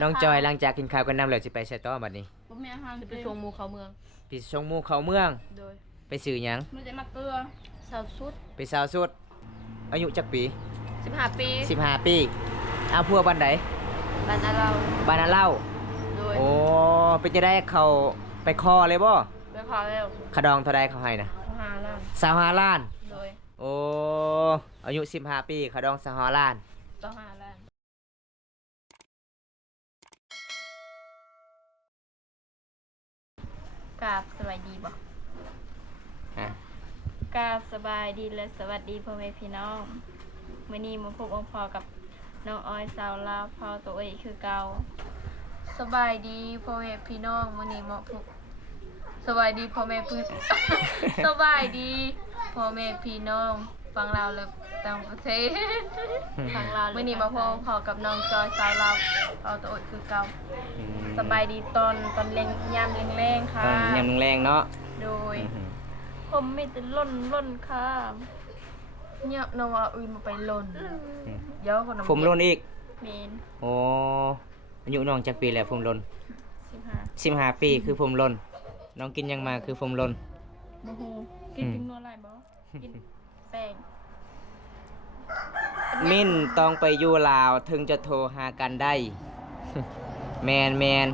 น้องจอยหลังจากกินข้าวกันน้ำแล้วสิไปใช้ต่อบัดนี้บ่มีอาหารจะไปชงหมูเขาเมืองไปชงหมู่เข้าเมืองโดยไปซื้อหยังมันจะมาเกลือสาวสุดไปสาวสุดอายุจักปี15 ปี15ปีเอาพัวบ้านใดบ้านอาเราบ้านอาเล่าโดยโอ้เป็นจะได้เขาไปคอเลยบ่ ไปขอแล้วขะดองเท่าใดเขาให้นะ5 ล้าน25ล้านโดยโอ้อายุ15ปีขะดอง25ล้านต่อ5 ล้านกราบสวัสดีบ่กราบสบายดีและสวัสดีพ่อแม่พี่น้องมื้อนี้มาพบองค์พอกับน้องออยสาวลาวเผาตัวเองคือเก่าสบายดีพ่อแม่พี่น้องมื้อนี้มาพบสบายดีพ่อแม่พี่ สบายดีพ่อแม่พี่น้องฟังลาวและต่างประเทศฟังลาวมื้อนี้มาพอกับน้องจอยสาวลาวเผาตัวเองคือเก่าสบายดีตอนแรงยามแรงๆค่ะยามแรงเนาะโดยผมไม่แต่ล่นค่ะเนี่ยนว่าอุ้ยมาไปล่นเดี๋ยวคนผมล่นอีกเมนโอ้อายุน้องจักปีแล้วผมล่น15ปีคือผมล่นน้องกินยังมาคือผมล่นโอ้โหกินนัวอะไรบ่กินแป้งมิ้นต้องไปอยู่ลาวถึงจะโทรหากันได้ แมน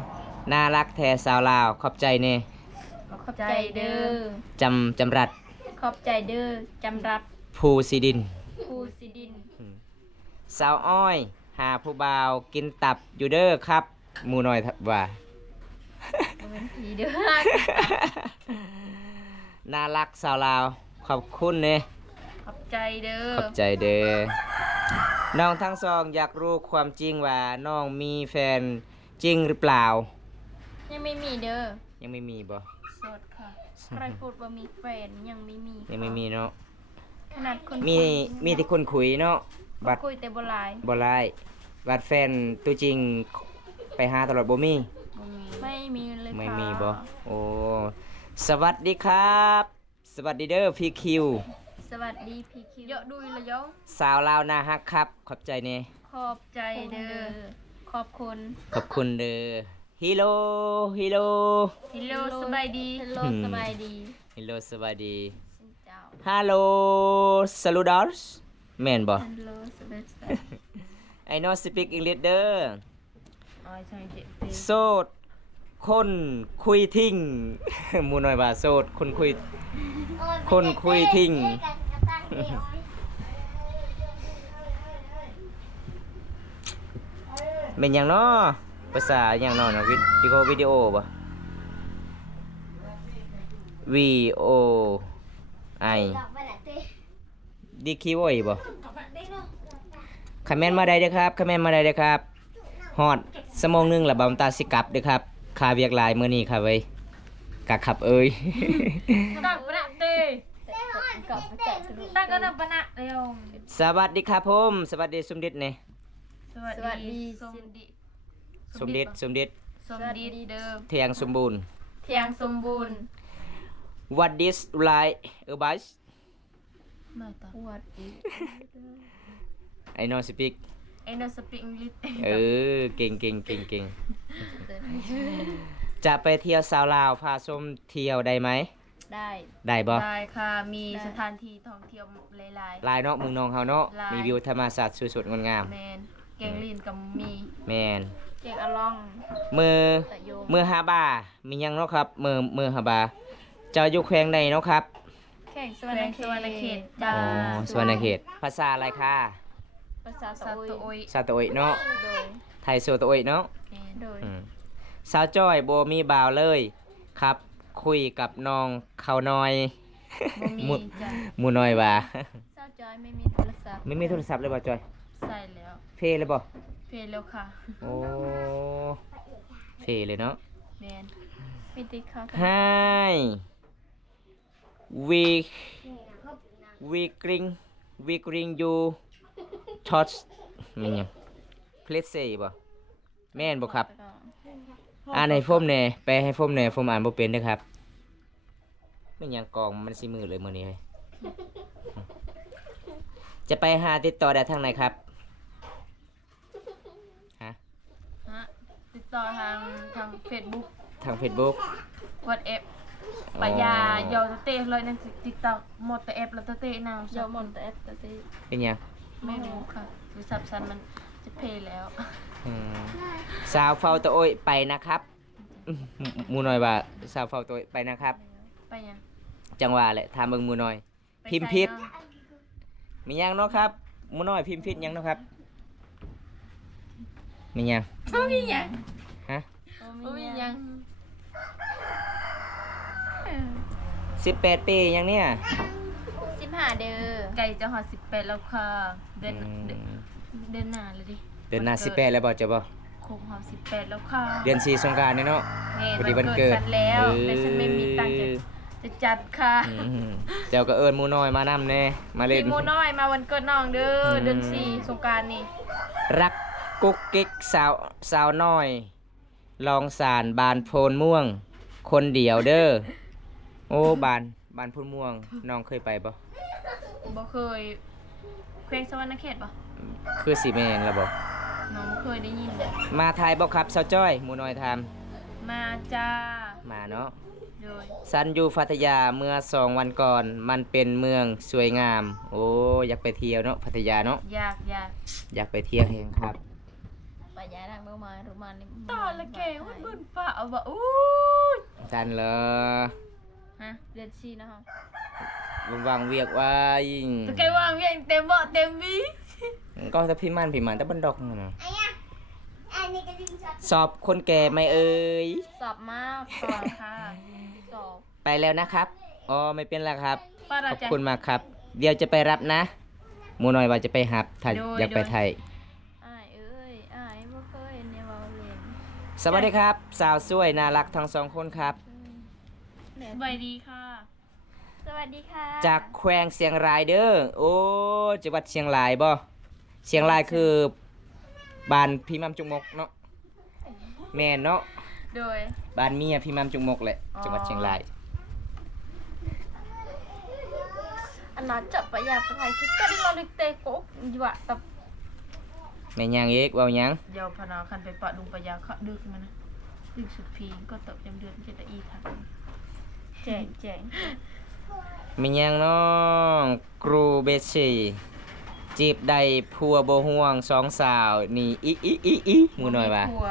น่ารักแท้สาวลาวขอบใจเน่ขอบใจเด้อจำรัดขอบใจเด้อจำรัดภูสิดินสาวอ้อยหาผู้บ่าวกินตับอยู่เด้อครับหมู่น้อยว่าเป็นผีเด้อ น่ารักสาวลาวขอบคุณเน่ขอบใจเด้อขอบใจเด้อน้องทั้งสองอยากรู้ความจริงว่าน้องมีแฟนจริงหรือเปล่ายังไม่มีเด้อยังไม่มีบ่โสดค่ะใครพูดว่ามีแฟนยังไม่มีเนาะขนาดคนมีแต่คนคุยเนาะบัดคุยแต่บ่หลายบัดแฟนตัวจริงไปหาตลอดบ่มีไม่มีเลยค่ะไม่มีบ่โอ้สวัสดีครับสวัสดีเด้อพี่คิวสวัสดีพี่คิวเยอะดุยละยองสาวลาวนาฮักครับขอบใจเน่ขอบใจเด้อขอบคุณเด้อฮิโลสบายดีฮิโลสบายดีฮัลโหลสลูดอสแม่นบ่ I know speak English เด้อโสดคนคุยทิ้ง หมู่น้อยว่าโสดคนคุยทิ้ง เป็นหยังเนาะภาษาหยังเนาะวิดีโอบ่ VOI ดีคีโว้ยบ่คอมเมนต์มาได้เด้อครับฮอดชั่วโมงนึงแล้วบ่าวตาสิกลับเด้อครับค่าเวียกหลายมื้อนี้ครับเว้ยกะขับเอ้ยตั้งปะเต้ตั้งกันปะนะเร็วสวัสดีครับผมสวัสดีสมเด็จนี่สวัสดีสมเด็จเด้อเทียงสมบูรณ์What is like about What is I know speak English เก่งจะไปเที่ยวสาวลาวพาชมเที่ยวได้ไหมได้บ่ได้ค่ะมีสถานที่ท่องเที่ยวหลายเนาะเมืองนองเฮาเนาะมีวิวธรรมชาติสวยๆงดงามแม่นแกงลีนกับมีแม่นแกงอะลองมือฮาบามีหยังเนาะครับมือฮาบาเจ้าอยู่แขวงใดเนาะครับแขวงสวรรณเขตจ้าสวรรณเขตภาษาอะไรคะภาษาตะโอยเนาะไทยโซตะโอยเนาะโดยสาวจ้อยบ่มีบ่าวเลยครับคุยกับน้องเขาน้อยหมู่น้อยว่าสาวจ้อยไม่มีโทรศัพท์เลยบ่จ้อยใส่แล้วเพเลยบ่เพแล้วค่ะโอ้เพเลยเนาะแม่นมีติ๊กค่ะ Hi we bring you touch มันยัง please say บ่แม่นบ่ครับอ่านให้ผมแหน่แปลให้ผมแหน่ผมอ่านบ่เป็นเด้อครับมันยังกองมันสิมือเลยมื้อนี้จะไปหาติดต่อได้ทางไหนครับฮะ ติดต่อทาง Facebook ทาง Facebook WhatsApp ปะยายอตะเตะเลยนั่น TikTok หมดแต่แอปแล้วตะเตะนางยอหมดแต่แอปตะเตะ เป็นหยัง ไม่รู้ค่ะวิสับสันมันจะเพลแล้ว อืมสาวเฝ้าตะโอยไปนะครับหมูน้อยว่าสาวเฝ้าตะโอยไปนะครับ ไปยัง จังหวะแหละถามเบิ่งหมูน้อย ไป พิมพ์ผิด ใส่เนาะ มีหยังเนาะครับหมูน้อยพิมพ์ผิดหยังเนาะครับมีหยัง บ่มีหยัง ฮะ บ่มีหยัง 18 ปีหยังเนี่ย 15เด้อไก่จะฮอด18แล้วค่ะเดือน อืม เดือนหน้าเลยดิ เดือนหน้า18แล้วบ่จะบ่ คงฮอด18แล้วค่ะ เดือน4สงกรานต์เนี่ยเนาะ แม่ พอดีวันเกิด ฉันแล้วแต่ฉันไม่มีตังค์จะจัดค่ะ อืมเจ้าก็เอิ้นหมูน้อยมานำแน่มาเล่น พี่หมูน้อยมาวันเกิดน้องเด้อ อืม เดือน4สงกรานต์นี่ รักกุ๊กกิ๊กสาวน้อย ลองสารบานโพนม่วง คนเดียวเด้อโอ้บานโพนม่วงน้องเคยไปบ่ บ่เคยเคยสวรรณเขตบ่ คือสิแม่นแล้วบ่ น้องบ่เคยได้ยินเลย มาไทยบ่ครับสาวจ้อยหมูน้อยถาม มาจ้า มาเนาะ โดย ซันอยู่พัทยาเมื่อ2 วันก่อน มันเป็นเมืองสวยงาม โอ้อยากไปเที่ยวเนาะพัทยาเนาะ อยาก อยากไปเที่ยวแฮงครับ ปะยาดังเมื่อมารู้มานี่ตอนละแกมันบึ้นฟ้าเอาบ่อู้ จันเหรอ ฮะเดือน4นะฮะ วางเวียกไว้ ตะไกว่างเวียงเต็มบ่เต็มวิ ก็จะพี่มันแต่บันดอกนั่นน่ะสอบคนแก่ไหม่เอ่ย สอบมากก่อนค่ะสอบ ไปแล้วนะครับอ๋อไม่เป็นไรครับ ป้า ข รา อบ จะ คุณมากครับ เดี๋ยวจะไปรับนะหมูน้อยว่าจะไปหับถ้า โดย อยากไปไทย อ้ายเอ้ยอ้ายบ่เคยเนี่ยเว้าเล่น สวัสดีครับ สาวสวยน่ารักทั้ง2 คนครับ สวัสดีค่ะ สวัสดีค่ะ จากแขวงเชียงรายเด้อโอ้จังหวัดเชียงรายบ่เชียงรายคือบ้านพี่มัมจุงมกเนาะแม่นเนาะ โดย บ้านเมียพี่มัมจุงมกแหละ อ๋อ จังหวัดเชียงราย อันนั้นจับปะยาไปไทยคิดก็ได้รอลึกเตะกกอยู่อะแบบ แม่นยังอีกเว้าหยัง เดี๋ยวพนาคันไปปะดุงปะยาเขาดึกมันนะดึกสุดพีก็ตบจำเดือนจะได้อีทันแจง แม่นยังน้องครูเบสซี่จีบได้ผัวบ่ห่วง2 สาวนี่อีหมูน้อยว่า ผัว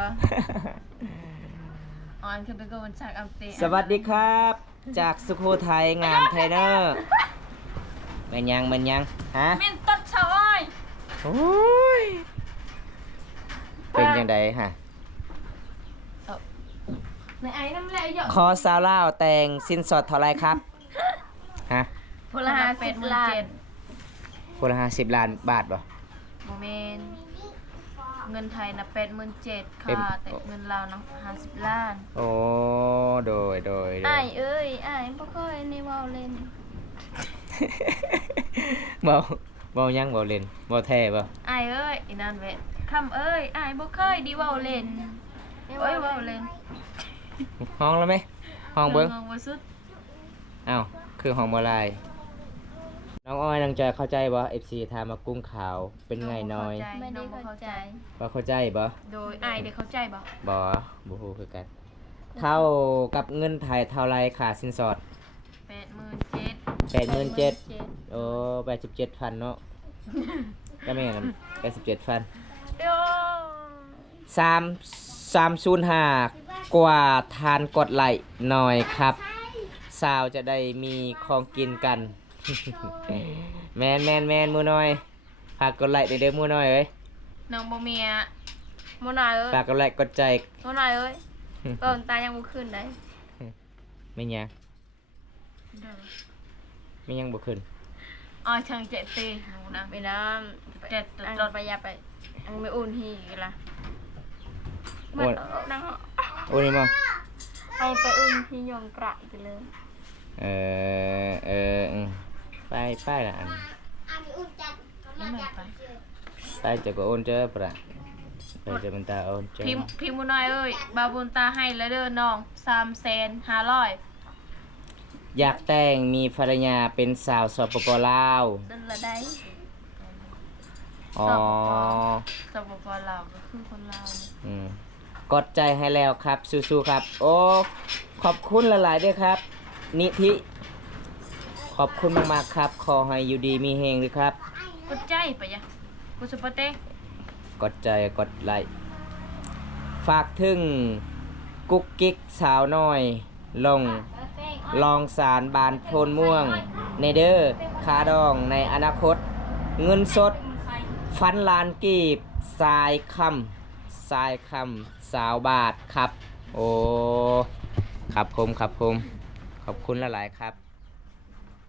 ออนคือไปก็วันฉากเอาเตะ สวัสดีครับ จากสุโขทัยงามไทเนอร์แม่นยังฮะ เมนตัดชาวอ้อย โอ้ยเป็นจังไดฮะ ในไอ้น้ำแร่เยอะ ขอสาวลาวแต่งสินสอดเท่าไรครับฮะ พลา50 ล้าน คนละ50 ล้านบาทบ่ โมเมนเงินไทยนะ87,000ค่ะ แต่เงินลาวนะ50 ล้าน โอ้โดย อ้ายเอ้ยอ้ายบ่เคยในเว้าเล่น เบาเบายังเบาเล่นเบาแท้บ่ อ้ายเอ้ยอีนั่นเว้ยคำเอ้ยอ้ายบ่เคยดีเว้าเล่นเอ้ยเว้าเล่น ห้องแล้วไหมห้องเบิ้ง งบ่สุด อ้าวคือห้องบ่ลายน้องอ้อยน้องจอยเข้าใจบ่ FC ถามมากุ้งขาวเป็นไงน้อย ไม่ได้เข้าใจ บ่เข้าใจบ่ โดยอ้ายได้เข้าใจบ่ บ่บ่ฮู้คือกัน เท่ากับเงินไทยเท่าไรค่าสินสอด 87,000 โอ้87,000เนาะก็แม่น87,000 เดี๋ยว 305 กว่าทานกดไลค์หน่อยครับสาวจะได้มีของกินกัน แมนมือหน่อยฝากกดไลค์เด้อมือหน่อยเอ้ย น้องบ่มีอะบ่นายเอ้ย ฝากกดไลค์กดใจ บ่นายเอ้ยตายังบ่ขึ้นได้ ไม่ยังไม่ยังบ่ขึ้น อ๋อช่างเจ็ดตีหนูนะไปน้ำเจ็ดตอนไปยาไปอังไม่อุ่นฮีกันละมันนั่ง โอ้นี่มั้ง เอาไปอุ่นฮียองกระไปเลย อืมไปละอัน ยังไม่ไป ไปจะก็โอนเจอปะไปจะเป็นตาโอนเจอ พิมพ์น้อยเอ้ยบาบุญตาให้แล้วเด้อน้อง3,500,000 อยากแต่งมีภรรยาเป็นสาวสปปลาว นั่นละได้ อ๋อ สปปลาวก็คือคนลาว อืม กดใจให้แล้วครับสู้ๆครับ โอ้ขอบคุณหลายๆด้วยครับ นิธิขอบคุณมากๆครับขอให้อยู่ดีมีเฮงเลยครับ กดใจไปยังกูสปอเต้ กดใจกดไลค์ฝากถึงกุ๊กกิ๊กสาวน้อยลงลองสารบานโพนม่วงในเดอร์คาดองในอนาคต เงินสดฟันลานกีบทรายคำสาวบาทครับ โอ้ครับผมขอบคุณหลายๆครับ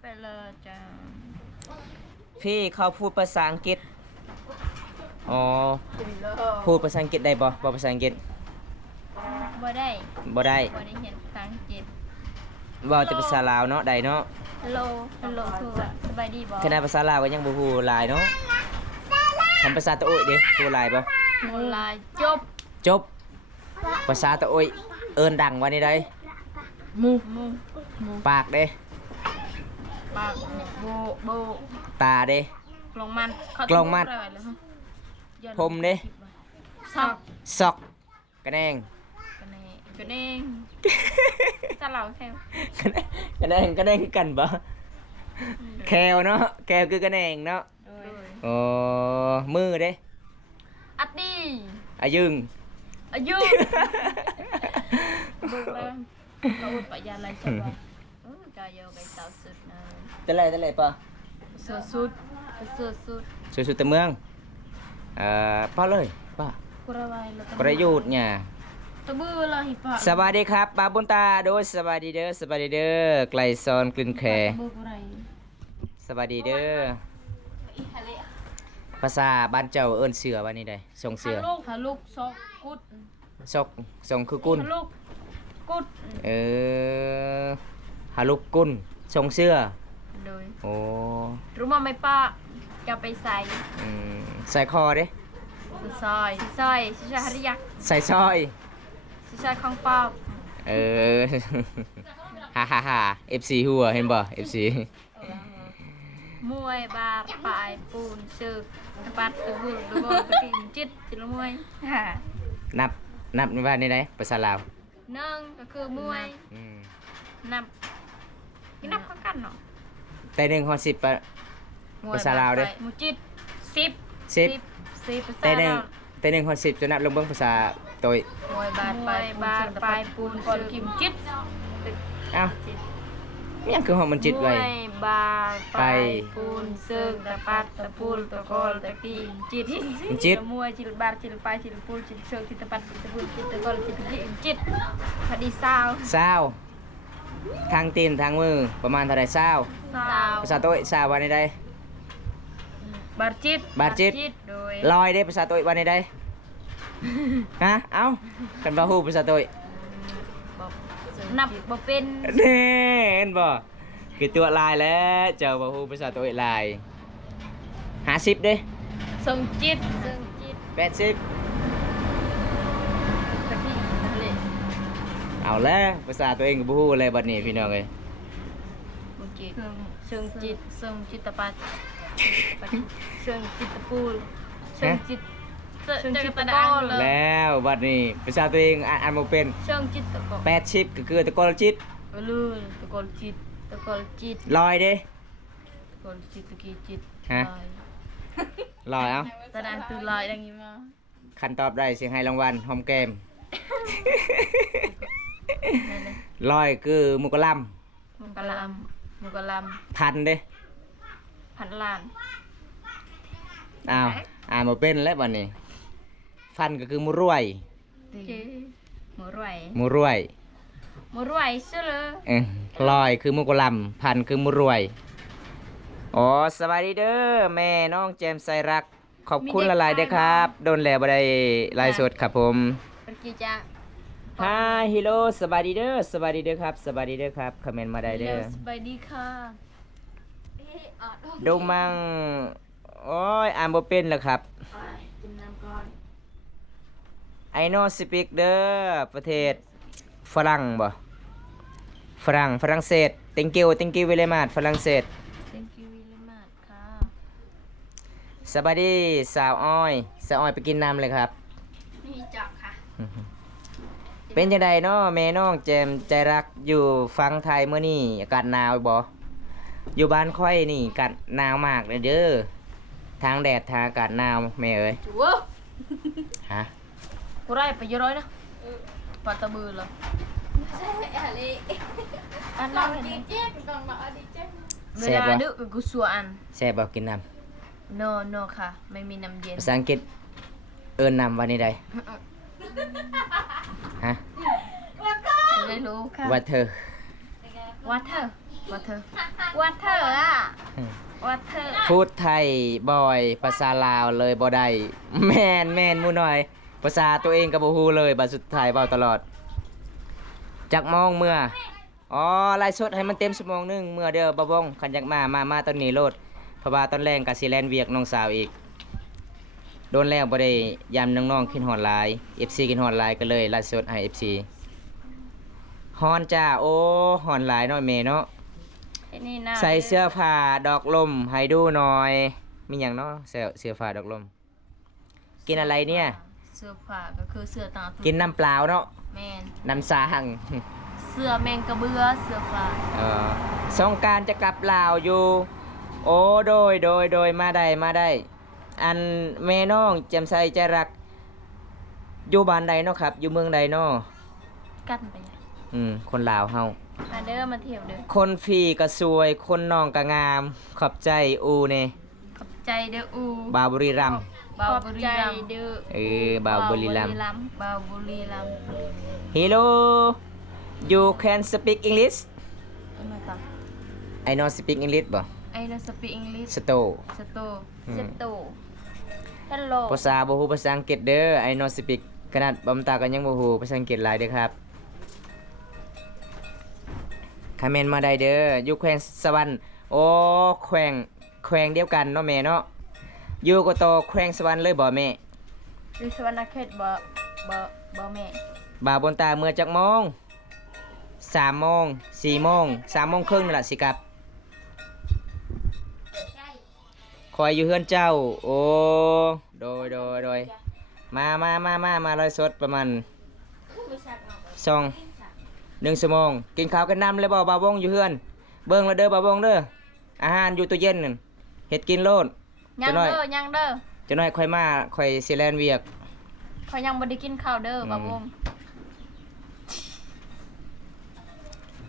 ไปเลยจ้า พี่เขาพูดภาษาอังกฤษ อ๋อ พูดภาษาอังกฤษได้บ่ภาษาอังกฤษ บ่ได้ บ่ได้ บ่ได้เห็นภาษาอังกฤษ บ่แต่ภาษาลาวเนาะได้เนาะ ฮัลโหลคือว่าสบายดีบ่ ขณะภาษาลาวก็ยังบ่ฮู้หลายเนาะคำภาษาตะโอยเด้ฮู้หลายบ่ ออนไลน์จบ จบ ภาษาตะโอยเอิ้นดังว่านี่ได้ หมู ปากเด้ ปากโบ ตาเด้ กลองมันเขา กลองมัน ทุบอะไรไว้แล้วฮะ ผมเด้ ซอก ซอกกระแนง กันเองสลับแถว กระแนงคือกันบ่แควเนาะแควคือกระแนงเนาะ โดย อ๋อมือเด้ อัดดี อายึง อายุบุกแล้วเราอุดปะยาอะไรใช่ป่ะกายโยกไอสาวสุดนะ ตะไลปะ สุดสุด สุดๆแต่เมืองป้าเลยป้า กุระไวแล้ว ประยุทธ์เนี่ย ตะบื้อละหิปะ สวัสดีครับบาบุญตาโดยสวัสดีเด้อไกลซอนกลืนแค บื้อกุไร สวัสดีเด้อภาษาบ้านเจ้าเอิ้นเสือว่านี่ได้ส่งเสือ ฮาลูกซอกกุด ซอกส่งคือกุน ฮาลูกกุด เออฮาลุกกุนส่งเสือ โดย โอ้ รู้มาไหมป้าจะไปใส่ อืมใส่คอเด้ ซอยชิชาฮาริยัก ใส่ซอย ชิชาของป้า เออ ฮ่า FC หัวเห็นบ่ FC มวยบาร์ปลายปูนซึกปัดตะบื้อตะบอลตะกินจิตจิละมวยฮ่า นับว่านี่ได้ภาษาลาว หนึ่งก็คือมวย อืม นับนับเข้ากันเนาะ แต่1ฮอด10ปะ ภาษาลาวเด้อ หมูจิตสิบ 10 ภาษา แต่หนึ่ง ลาว แต่1ฮอด10จะนับลงเบิ่งภาษาโตย มวยบาร์ปลายปูนก่อนกิมจิต เอ้ายังคือฮอดมันจิตไว้ มวยบาร์ปลายปูนซึกตะปัดตะปูลตะกอลตะกีจิต มันจิต มวยจิตบาร์จิตปลายจิตปูนจิตซึกจิตตะปัดจิตตะปูลจิตตะกอลจิตกีจิตพอดีซาว ซาวทางตีนทางมือประมาณเท่าใดซาว ซาว ภาษาโตยซาวว่านี่ได้ บาร์จิต บาร์จิต โดย ลอยเด้ภาษาโตยว่านี่ได้ ฮะเอ้ากันบ่ฮู้ภาษาโตย นับบ่เป็น แน่เห็นบ่คือตัวลายแล้วเจ้าบ่ฮู้ภาษาโตยลาย50เด้ ทรงจิต 80 ตะกี้ทะเล เอาแล้วภาษาตัวเองก็บ่ฮู้อะไรบัดนี้พี่น้องเอ้ย ทรงจิตทรงจิตทรงจิตตะปัดทรงจิตตะปูลทรงจิตทรงจิตตะกอล แล้วบัดนี้ภาษาตัวเองอ่านบ่เป็น ทรงจิตตะกอล 80ก็คือตะกอนจิต ลือตะกอลจิตตะกอลจิต ลอยเด้ ตะกอลจิตตะกี้จิต ฮะ ลอยเอ้า ตะนางตื่นลอยดังนี้มา คันตอบได้สิให้รางวัลหอมแก้ม นั่นเลย ลอยคือมุกะล มุกะลำพันเด้ พันล้าน อ้าวอ่านบ่เป็นแล้วบัดนี้ฟันก็คือมุรวย หมูรวย มุรวย หมูรวยซื้อเลย ลอยคือมุกะลำพันคือมุรวยอ๋อสวัสดีเด้อแม่น้องแจมไซรัก ขอบคุณหลายๆเด้อครับ โดนแล้วบ่ได้ไลฟ์สดครับผม เมื่อกี้จะ ฮาฮิโลสวัสดีเด้อครับสวัสดีเด้อครับคอมเมนต์มาได้เด้อ สบายดีค่ะ ดงมังโอ้ยอ่านบ่เป็นแล้วครับ กินน้ำก่อน I know speak เด้อประเทศฝรั่งบ่ฝรั่งเศส thank you very much ฝรั่งเศส thank you very much ค่ะ สวัสดีสาวอ้อยไปกินน้ำเลยครับ นี่จับค่ะ เป็นจังไดเนาะแม่น้องแจมใจรักอยู่ฟังไทยมื้อนี้อากาศหนาวบ่อยู่บ้านค่อยนี่อากาศหนาวมากเลยเด้อทางแดดทางอากาศหนาวแม่เอ้ย จูเว้อ ฮะ กูได้ไปเยอะร้อยนะปลาตะบือเหรอ ใช่อะไร อัน ลอ เรา ง เห็น กินเจ๊กลองมาเอาดิเจ๊ก เวลาดึกกูสัวอัน แซ่บบ่กินน้ no no ค่ะ ไม่มีน้ำเย็น ำภาษาอังกฤษเอิ้นน้ำว่านี่ใดฮะ ไม่รู้ค่ะ water water water water อ่ะ water พูดไทยบ่อยภาษาลาวเลยบ่ได้แม่นหมู่หน่อย ภาษาตัวเองก็บ่ฮู้เลยบัดสุดท้ายเว้าตลอดจักมองเมื่ออ๋อไลฟ์สดให้มันเต็มชั่วโมงหนึงเมื่อเด้อบ่วงคันอยากมาตอนนี้โลดเพราะว่าตอนแรงก็สิแล่นเวียกน้องสาวอีกโดนแล้วบ่ได้ยามน้องๆคิดฮอดหลาย FC คิดฮอดหลายก็เลยไลฟ์สดให้ FC ฮอนจ้าโอ้ฮอนหลายเนาะแม่เนาะ ไอ้นี่น่า ใส่เสื้อผ้าดอกลมให้ดูหน่อย มีอย่างเนาะเสื้อผ้าดอกลม กินอะไรเนี่ย เสื้อผ้าก็คือเสื้อตาตุ้ กินน้ำเปล่าเนาะ แมน น้ำสาง เสื้อแมงกระเบือเสื้อผ้า สงกรารจะกลับลาวอยู่ โอ้โดยมาได้ อันแม่น้องแจ่มใสใจรัก อยู่บ้านใดเนาะครับ อยู่เมืองใดเนาะ กันไปอะ คนลาวเฮา มาเด้อมาเที่ยวเด้อ คนพี่ก็สวย คนน้องก็งาม ขอบใจอูเน่ ขอบใจเด้ออู บาวบุรีรัมย์ บาวบุรีรัมย์เด้อบ าวบุรีรัมย์ บาวบุรีรัมย์ Hello you can speak English เอามาต่อ I know speak English บ่ I don't speak English สโต สโตสโตฮัลโหล ภาษาบ่ฮู้ภาษาอังกฤษเด้อ I know speak ขนาดบำตาก็ยังบ่ฮู้ภาษาอังกฤษหลายเด้อครับคอมเมนต์มาได้เด้ออยู่แขวงสวรรค์โอ้แขวงเดียวกันเนาะแม่เนาะอยู่ก็โตแขวงสวรรค์เลยบ่แม่ ดิสวรรณเขตบ่แม่ บ่าวบนตาเมื่อจักโมง3โมง4โมง3โมงครึ่งนั่นล่ะสิครับคอยอยู่เฮือนเจ้า โอ้โดยมาไลฟ์สดประมาณ1 ชั่วโมงกินข้าวกันน้ำเลยบ่บ่าววงอยู่เฮือนเบิ่งแล้วเด้อบ่าววงเด้ออาหารอยู่ตู้เย็นนั่นเฮ็ดกินโลด ยังเด้อยังเด้อ จะน้อยค่อยมาค่อยสิแล่นเวียก เขายังบ่ได้กินข้าวเด้อบ่าววง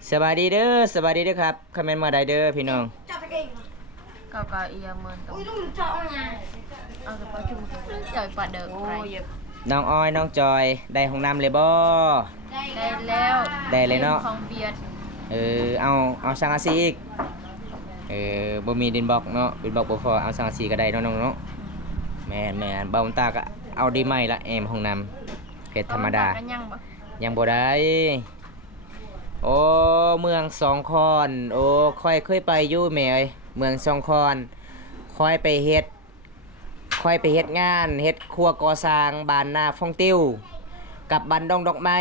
สบายดีเด้อครับคอมเมนต์มาได้เด้อพี่น้อง จับตะเกียง เก่าๆอีเหมือนตรง อุ้ยลูกเจาะไง เอากระเป๋าจุ่มจ่อยปลาเด้อใคร น้องอ้อยน้องจอยได้ห้องน้ำเลยบ่ ได้แล้ว ได้เลยเนาะ ของเบียด เอาสังกะสีอีกบ่มีดินบล็อกเนาะดินบล็อกบ่พอเอาสังกะสีก็ได้เนาะน้องเนาะแม่นเบาตาก็เอาดีไหมละแอมห้องน้ำเพชรธรรมดา กันยังบ่ ยังบ่ได้โอ้เมืองสองคอนโอ้ค่อยเคยไปอยู่แม่เอ้ยเมืองสองคอนค่อยไปเฮ็ดงานเฮ็ดครัวก่อสร้างบ้านนาฟองติ้วกับบ้านดงดอกไม้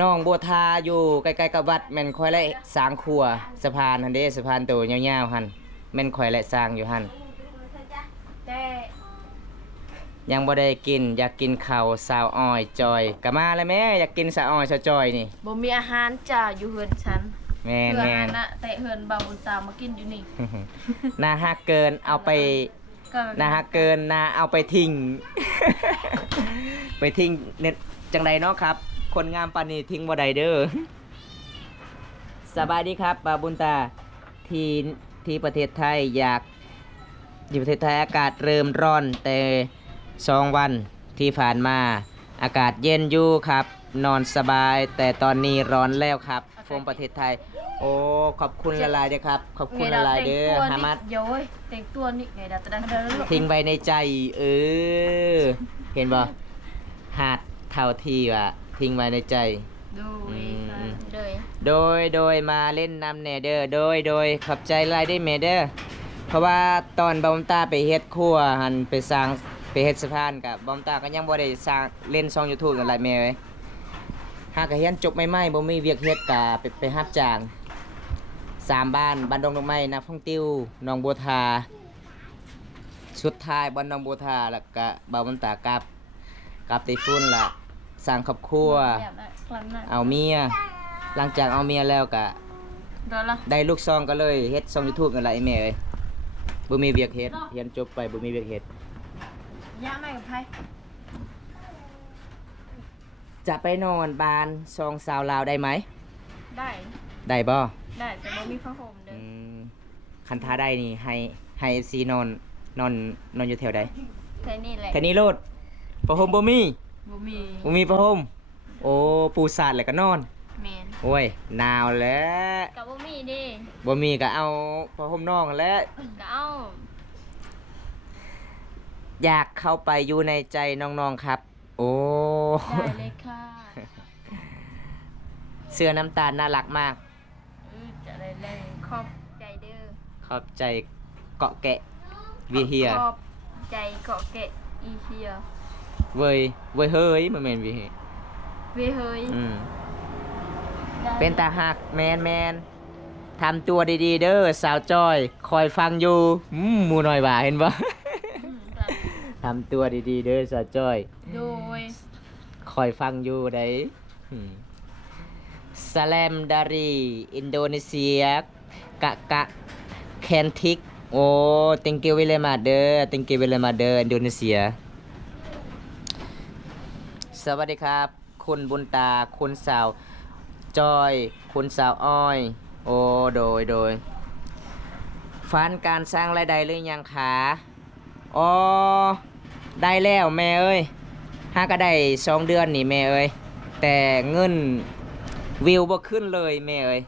น้องบัวทาอยู่ใกล้ๆกับวัดแม่นค่อยและสร้างครัวสะพานหั่นเด้สะพานโตยาวๆหั่นแม่นค่อยและสร้างอยู่หั่น แต่ ยังบ่ได้กินอยากกินข้าวสาวอ้อยจอยก็มาเลยแม่อยากกินสาวอ้อยสาวจอยนี่ บ่มีอาหารจ้าอยู่เฮือนฉัน แม่น เฮื แม่ อน น น่ะแต่เฮือนเบาบุญตามมากินอยู่นี่ น่าฮักเกินเอาไป ก็ น่าฮักเกินน่าเอาไปทิ้ง ไปทิ้งเน็ตจังใดเนาะครับ คนงามปานนี้ทิ้งบ่ได้เด้อ สบายดีครับบาบุญตาที่ประเทศไทยอยากอยู่ประเทศไทยอากาศเริ่มร้อนแต่2 วันที่ผ่านมาอากาศเย็นอยู่ครับ นอนสบายแต่ตอนนี้ร้อนแล้วครับโฟมประเทศไทย โอ้ขอบคุณละลายเด้อครับ ขอบคุณละลายเด้อฮามัด โย้ยแต่งตัวนี่ไงดาตะดังเด้อ ทิ้งไว้ในใจเห็นบ่หาดเท่าที่ว่าทิ้งไว้ในใจ ดูเลย โดยมาเล่นน้ำแหน่เด้อโดยขอบใจหลายได้แม่เด้อเพราะว่าตอนบอมตาไปเฮ็ดครัวหันไปสร้างไปเฮ็ดสะพานกับบอมตาก็ยังบ่ได้สร้างเล่นช่อง YouTube กันหลายแม่เอ้ยหากก็เฮียนจบใหม่ๆบ่มีเวียกเฮ็ดก็ไปรับจ้าง3บ้านดงดอกไม้นาฟ่องติ้วหนองบัวทาสุดท้ายบ้านหนองบัวทาแล้วก็บ่าวบอมตากลับไต้ฝุ่นล่ะ สร้างครอบครัว แบบนั้นครั้งนั้น เอาเมีย หลังจากเอาเมียแล้วก็ โดนละ ได้ลูกซองก็เลยเฮ็ดช่อง YouTube นั่นแหละไอ้แม่เอ้ยบ่มีเวียกเฮ็ดเรียนจบไปบ่มีเวียกเฮ็ด ย่าไม่กับไพ่ จะไปนอนบ้านซองสาวลาวได้ไหม ได้ ได้บ่ ได้แต่บ่มีผ้าห่มเด้อ คันท้าได้นี่ให้ FC นอนอยู่แถวใด แค่นี้แหละ แค่นี้โลดผ้าห่มบ่มี บ่มี บ่มีผ้าห่มโอ้ปูสาดแล้วก็นอน แมน โอ้ยหนาวแล้ว กับบ่มีเดิ บ่มีก็เอาผ้าห่มนอนแล้ว ก็เอา อยากเข้าไปอยู่ในใจน้องๆครับ โอ้ ได้เลยค่ะ เสื้อน้ำตาลน่ารักมาก จะได้เลยขอบใจเด้อ ขอบใจเกาะแกะวีเฮีย ขอบใจเกาะแกะอีเฮีย เว้ยเฮ้ยมันแม่นวีเฮีย เวเฮย ได้ เป็นตาหักแมนทำตัวดีๆเด้อสาวจอย คอยฟังอยู่หมูหน่อยว่าเห็นบ่ ได้ ทำตัวดีๆเด้อสาวจอย โดย คอยฟังอยู่ได้สแลมดารีอินโดนีเซียกะแคนทิกโอ้ thank you very much เด้อ thank you very much เด้ออินโดนีเซีย สวัสดีครับ คุณบุญตา คุณสาวจอย คุณสาวอ้อย โอ้โดยฟันการสร้างรายได้หรือยังคะอ๋อได้แล้วแม่เอ้ยห้าก็ได้2 เดือนนี่แม่เอ้ยแต่เงินวิวบ่ขึ้นเลยแม่เอ้ย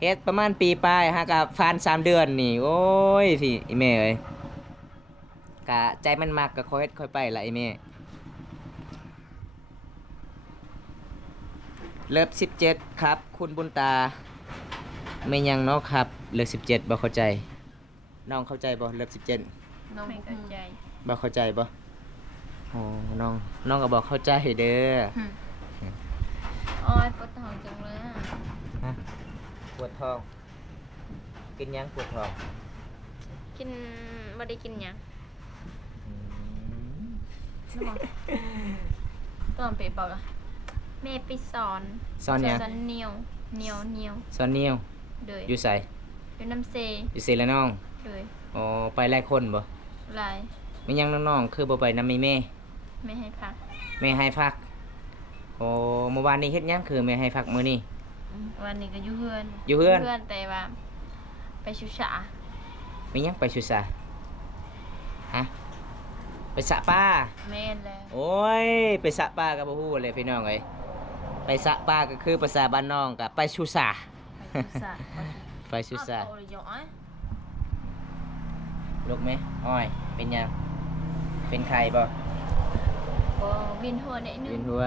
เฮ็ดประมาณปีปลายห้าก็ฟัน3 เดือนนี่โอ้ยพี่อีแม่เอ้ยกะใจมันมักก็ค่อยเฮ็ดค่อยไปละไอ้แม่เลิฟ17ครับคุณบุญตาไม่ยังเนาะครับเลิฟ17บ่เข้าใจน้องเข้าใจบ่เลิฟ17 น้องไม่เข้าใจ บ่เข้าใจบ่โอ้น้องก็บอกเข้าใจเด้อ อ้อยปวดท้องจังเลยอ่ะ ฮะปวดท้อง กินหยังปวดท้อง กินบ่ได้กินหยังตอนเปเปล่าล่ะแม่ไปสอน สอนหยัง สอนเหนียว สอนนิ้ว เดย อยู่ไส อยู่น้ำเซ อยู่ไสละน้อง เดย อ๋อไปหลายคนบ่ ลาย ไม่ยังน้องๆคือบ่ไปนำแม่ ไม่ให้พัก แม่ให้พักโอ้เมื่อวานนี้เฮ็ดหยังคือแม่ให้พักมื้อนี้ วันนี้ก็อยู่เฮือน อยู่เฮือน แต่ว่า ไปชุชา มีหยังไปสุสาฮะไปสระป้า แม่นแล้ว โอ้ยไปสระป้าก็บ่ฮู้เลยพี่น้องเอ้ยไปสระป้าก็คือภาษาบ้านน้องก็ไปสุสา ไปชุสา ไปสุสา โตเลยย้อย ลูกไหมอ้อย เป็นยัง เป็นใครบ่ ก็บินหัวนิดนึ เป็ ง นหัว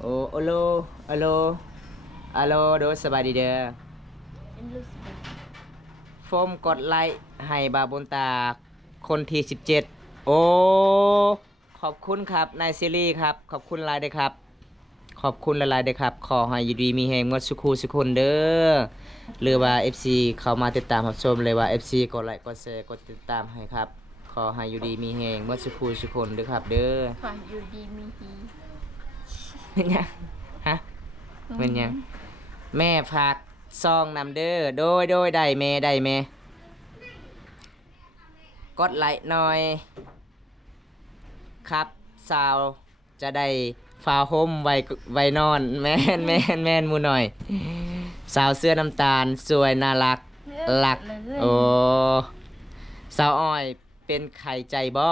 โอ้โอโลอะโลอะโลโดสบายดีเด้อ เป็นลูกศิษย์ โฟมกดไลค์ให้บาบุญตาคนที่17โอ้ขอบคุณครับนายซีรีส์ครับ ขอบคุณหลายเด้อครับ ขอบคุณหลายๆเด้อครับ ขอให้อยู่ดีมีแฮงงดสุขุสุคนเด้อหรือว่า FC เข้ามาติดตามรับชมเลยว่า FC กดไลค์กดแชร์กดติดตามให้ครับ ขอให้อยู่ดีมีแฮงงดสุขุสุคนเด้อครับ เด้อ ค่ะอยู่ดีมีฮี เป็นยังฮะเป็นยังแม่ฝากซองนำเด้อโดยได้แม่กดไลค์หน่อย ครับสาวจะได้ฟ้าห่มไว้นอน แม่นหมูหน่อย สาวเสื้อน้ำตาลสวยน่ารักหลัก โอ้สาวอ้อยเป็นไข่ใจบ่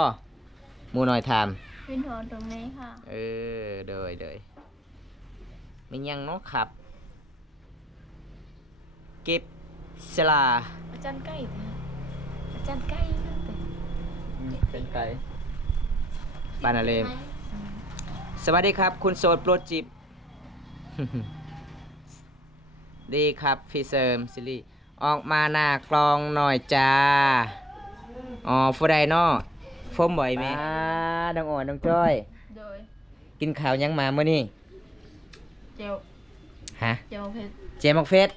หมูหน่อยถาม เป็นหัวตรงนี้ค่ะ เออเดยมียังเนาะครับ เก็บสลา อาจารย์ใกล้เลยอาจารย์ใกล้เลย เป็นไก่ปานาเลมสวัสดีครับ คุณโสดโปรดจิบ ดีครับพี่เสริมซิลี่ออกมาหน้ากลองหน่อยจ้า อ๋อฟูไดเนาะฟมบ่อยไหมน้องอ่อนน้องจ้อย โดย กินข้าวยังมาเมื่อนี้ เจียว ฮะ เจียวเพชร เจมักเฟส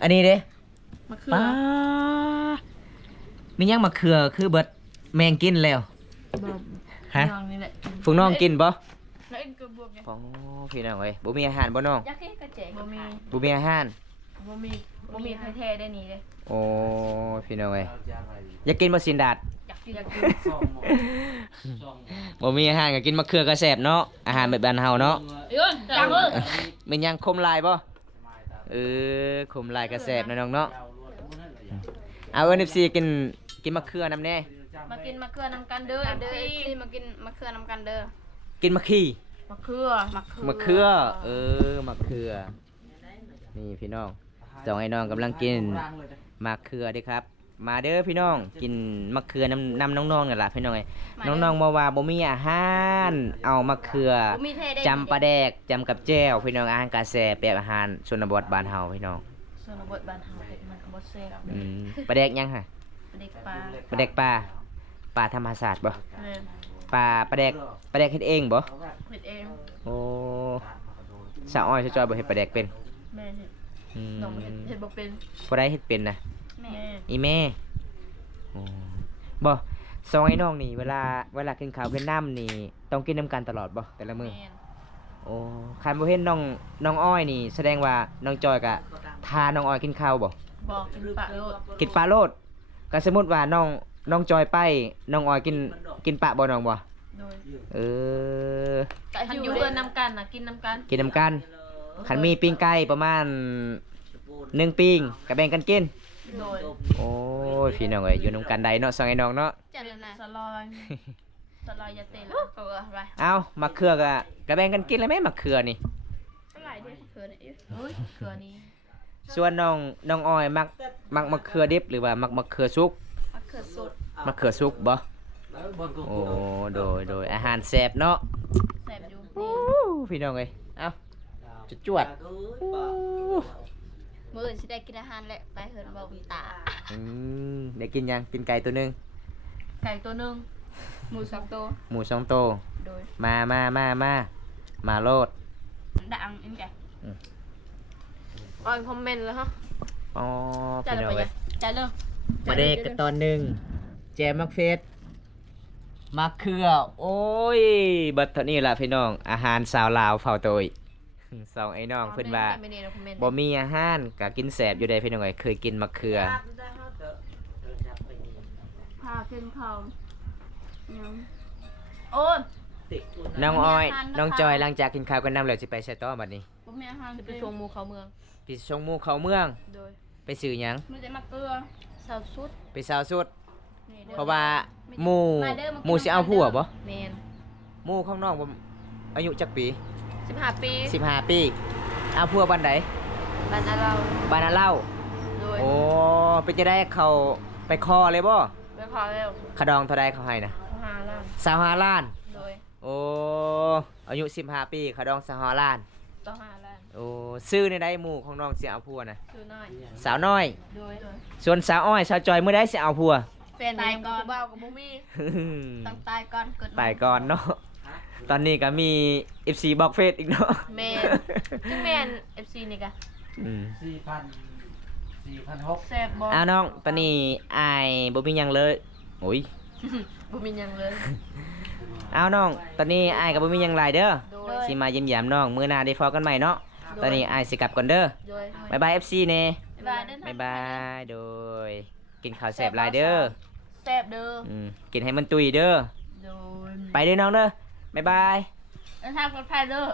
อันนี้เด้ มะเขือ ป้ามียังมะเขือคือเบิดแมงกินแล้ว บอม ฮะ น้องนี่แหละ ฟุงน้องกินบ่ แล้วเอ็นก็บวกไง อ๋อพี่น้องเอ้ยบ่มีอาหารบ่น้อง อยากกินกระเจ๋ง บ่มี บ่มีอาหาร บ่มีแท้ๆได้นี่เลย โอ้พี่น้องเอ้ยอยากกินบ่สินดาด อยากกิน บ่มีอาหารก็กินมะเขือก็แซ่บเนาะอาหารแบบบ้านเฮาเนาะ เอ้ยจังเลย เป็นหยังคมลายบ่คมลายก็แซ่บเนาะน้องเนาะเอาเอิ้น FC กินมะเขือนำแน่ มากินมะเขือนำกันเด้อ มาเด้อ FC ที่มากินมะเขือนำกันเด้อ กินมะขี้ มะเขือ มะเขือ มะเขือมะเขือนี่พี่น้องสองไอ้น้องกำลังกินมะเขือเด้อครับ มาเด้อพี่น้องกินมะเขือนำน้องๆนี่ล่ะพี่น้องเอ้ยน้องๆมาว่าบ่มีอาหารเอามะเขือ บ่มีแท้ได้ จำปลาแดกจำกับแจ้วพี่น้องอาหารกาแซแบบอาหารชนบทบ้านเฮาพี่น้อง ส่วนบทบ้านเฮาเป็นมันก็บ่แซ่บ ปลาแดกยังฮะ เด็กปลา ปลาแดกปลาธรรมศาสตร์บ่ แม่น ปลาแดกเฮ็ดเองบ่ เฮ็ดเอง โอ้สาวอ้อยซะจอยบ่เฮ็ดปลาแดกเป็น แม่เฮ็ด อืม น้องเฮ็ดบ่เป็น ผู้ใดเฮ็ดเป็นนะ แม่ อีแม่โอ้บ่สองไอ้น้องนี่เวลากินข้าวกินน้ำนี่ต้องกินน้ำกันตลอดบ่แต่ละมื้อ แม่น โอ้คันบ่เห็นน้องอ้อยนี่แสดงว่าน้องจอยก็ทาน้องอ้อยกินข้าวบ่ บอกกินปลาโลด กินปลาโลดก็สมมุติว่าน้องจอยไปน้องอ้อยกินปลาบ่น้องบ่ โดย เออ คันอยู่เรือนนำกันน่ะกินนำกัน กินน้ำกันคันมีปิ้งไก่ประมาณ1ปิ้งก็แบ่งกันกิน โดย โอ้ยพี่น้องเอ้ยอยู่น้ำกันใดเนาะสองไอ้น้องเนาะ จัดเลยนะ สลอยสลอยยาเตละ เออไป เอามะเขือก็แบ่งกันกินเลยไหมมะเขือนี่ เท่าไหร่เด้อมะเขือเนี่ย เฮ้ยเขือนี้ ส่วนน้องอ้อยมักมะเขือดิบหรือว่ามักมะเขือสุก มะเขือสด มะเขือสุกบ่โอ้โดยอาหารแซ่บเนาะ แซ่บอยู่ โอ้พี่น้องเอ้ยเอาจวด มื้ออื่นสิได้กินอาหารแหละไปเหินเบาตา ได้กินยังกินไก่ตัวหนึง ไก่ตัวหนึง หมูสองตัว หมู2ตัว โดย มาโลด ดังอินแก อ่อนคอมเมนต์แล้วฮะ อ๋อ จ่าย พี่ เลย น้อง ไป เอ้ ยั ย งจ่ายเลย มาเด็กกันตอนหนึ่งแจมมักเฟสมักเขือโอ้ยบัดเท่านี้ล่ะพี่น้องอาหารสาวลาวเฝ้าโตยสองไอ้น้องเพิ่นว่า ไม่ได้คอมเมนต์ บ่มีอาหารก็กินแสบอยู่ได้พี่น้องเอ้ยเคยกินมะเขือ พาขึ้นเขายังโอ้ย น้องอ้อยน้องจอยหลังจากกินข้าวกันน้ำแล้วสิไปใส่ต่อบัดนี้ บ่มีอาหาร จะไปชงหมูเขาเมือง ไปชงหมู่เข้าเมือง โดย ไปซื้อหยัง มีแต่มะเขือสาวสุด ไปสาวสุด นี่เด้อ เพราะว่าหมู่สิเอาผัวบ่ แมน หมู่ข้างนอกบ่อายุจักปี 15 ปี 15ปีเอาผัวบ้านใด บ้านอาเรา บ้านอาเล่า โดย โอ้เป็นจะได้เขาไปคอเลยบ่ ไปขอแล้ว ขะดองเท่าใดเขาให้นะ หาล้าน 25ล้าน โดย โอ้อายุ15ปีขะดอง25ล้าน ต่อหาล้าน โอ้ซื้อในใดหมู่ของน้องสิเอาผัวนะ คือน้อย สาวน้อย โดย ส่วนสาวอ้อยสาวจอยมื้อใดสิเอาผัว แฟนตายก่อนบ่าวกับบ่มี ต้องตายก่อนเกิด ตายก่อนเนาะตอนนี้ก็มี FC บล็อกเฟซอีกเนาะ แมนจังแมน FC นี่กะ อืม แซ่บบ่ อ้าวน้องตอนนี้อายบ่มีหยังเลยโอ้ย บ่มีหยังเลย อ้าวน้องตอนนี้อายก็บ่มีหยังหลายเด้อ โดย สิมาเยี่ยมยามน้องมื้อหน้าได้พอกันใหม่เนาะตอนนี้อายสิกลับก่อนเด้อ โดย บ๊ายบาย FC เน่ บ๊ายบายเด้อ บ๊ายบายโดย กินข้าวแซ่บหลายเด้อ แซ่บเด้อ กินให้มันตุยเด้อ โดย ไปเด้อน้องเด้อบ๊ายบาย เดินทางปลอดภัยเด้อ